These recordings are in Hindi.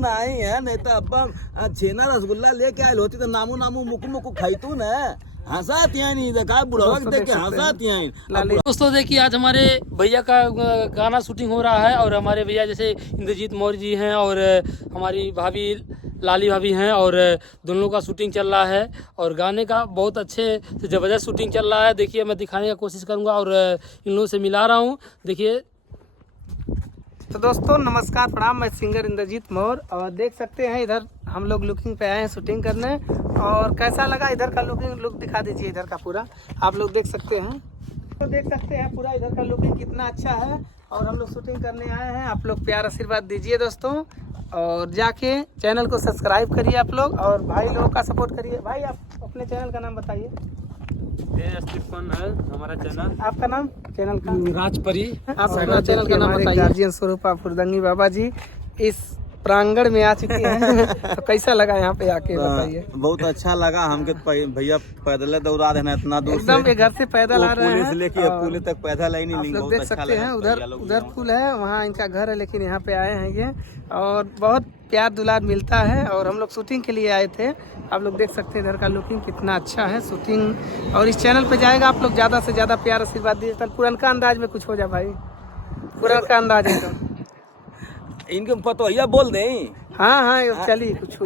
नाही है, नहीं तो अब छेना रसगुल्ला लेके आयल होती तो नामू नामू मुकु मुकु खाई तू न हंसाती है नहीं देखा बुढ़वा देख के हंसाती है। दोस्तों देखिए आज हमारे भैया का गाना शूटिंग हो रहा है और हमारे भैया जैसे इंद्रजीत मौर्य जी हैं और हमारी भाभी लाली भाभी हैं और दोनों का शूटिंग चल रहा है और गाने का बहुत अच्छे से ज़बरदस्त शूटिंग चल रहा है। देखिए मैं दिखाने का कोशिश करूंगा और इन लोगों से मिला रहा हूं। देखिए तो दोस्तों नमस्कार प्रणाम, मैं सिंगर इंद्रजीत मौर्य और देख सकते हैं इधर हम लोग लुकिंग पे आए हैं शूटिंग करने। और कैसा लगा इधर का लुक दिखा दीजिए इधर का पूरा, आप लोग देख सकते हैं। तो देख सकते हैं पूरा इधर का लुकिंग कितना अच्छा है और हम लोग शूटिंग करने आए हैं। आप लोग प्यार आशीर्वाद दीजिए दोस्तों और जाके चैनल को सब्सक्राइब करिए आप लोग और भाई लोगों का सपोर्ट करिए। भाई आप अपने चैनल का नाम बताइए। स्टीफन है हमारा चैनल। आपका नाम चैनल का? राजपरी। आप अपना चैनल का नाम बताइए। गार्जियन स्वरूपा फुरदंगी बाबा जी इस प्रांगण में आ चुके हैं तो कैसा लगा यहाँ पे आके बताइए। बहुत अच्छा लगा हमके भैया पैदल दौड़ा देना इतना दूर एकदम ये घर से पैदल आ रहे हैं। पुलिस लेके पुलिस तक पैदल आई आप नहीं। लोग देख सकते हैं उधर पुल है, वहाँ इनका घर है लेकिन यहाँ पे आए हैं ये और बहुत प्यार दुलार मिलता है और हम लोग शूटिंग के लिए आए थे। आप लोग देख सकते हैं इधर का लुकिंग कितना अच्छा है शूटिंग। और इस चैनल पे जाएगा आप लोग ज़्यादा से ज़्यादा प्यार आशीर्वाद दीजिए। पुरानका अंदाज में कुछ हो जाए भाई, पुरानका अंदाज एकदम इनके पतोहिया बोल दे। हाँ चलिए कुछ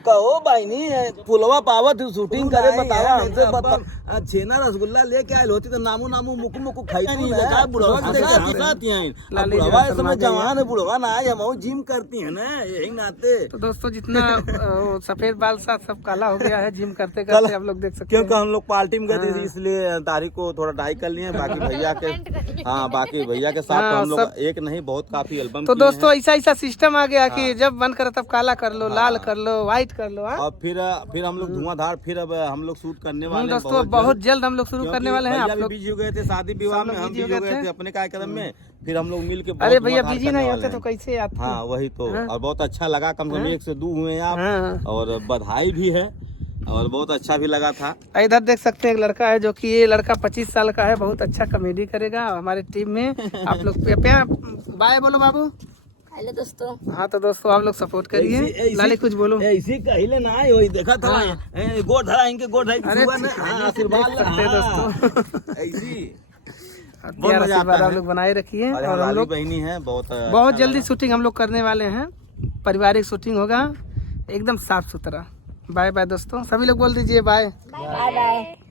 कहो भाई नहीं पुलवा पावत शूटिंग करे बतावा हमसे बता छेना रसगुल्ला लेके आयल होती तो नामू नामू मुकु मुकु खाई नहीं देखा बुढ़वा हंसाती हैं। बुढ़वा इस समय जवान है, बुढ़वा ना आए हम जिम करती है ना यही नाते। तो दोस्तों जितना सफेद बाल साथ सब काला हो गया है जिम करते करते आप लोग देख सकते हैं। क्योंकि हम लोग पार्टी में गए थे इसलिए तारीख को थोड़ा डाई कर लिए। बाकी भैया के बाकी भैया के साथ हम लोग एक नहीं बहुत काफी एल्बम। तो दोस्तों ऐसा सिस्टम आ गया कि जब मन करे तब काला कर लो, लाल कर लो, व्हाइट कर लो। और फिर हम लोग धुआंधार फिर अब हम लोग शूट करने वाले हैं। दोस्तों बहुत जल्द हम लोग शुरू करने वाले हैं। आप लोग बिजी हो गए थे शादी विवाह में, हम बिजी हो गए थे अपने कार्यक्रम में। फिर हम लोग मिल के अरे भैया बिजी नहीं होते तो कैसे आते। हाँ वही तो। और बहुत अच्छा लगा, कम से कम 1 से 2 हुए आप और बधाई भी है और बहुत अच्छा भी लगा था। इधर देख सकते हैं एक लड़का है जो कि ये लड़का 25 साल का है, बहुत अच्छा कॉमेडी करेगा हमारे टीम में। आप लोग बाय बोलो बाबू। हेलो दोस्तों। हाँ तो दोस्तों आप लोग सपोर्ट करिए। लाली कुछ बोलो। ऐसी कहिले ना आए वही देखा था गोड़ धरा इनके गोड़ धरा आशीर्वाद दोस्तों ऐसी प्यार आशीर्वाद आप लोग बनाए रखिए। और हम लोग बहनी है बहुत जल्दी शूटिंग हम लोग करने वाले हैं, पारिवारिक शूटिंग होगा एकदम साफ सुथरा। बाय बाय दोस्तों, सभी लोग बोल दीजिए बाय बाय बाय।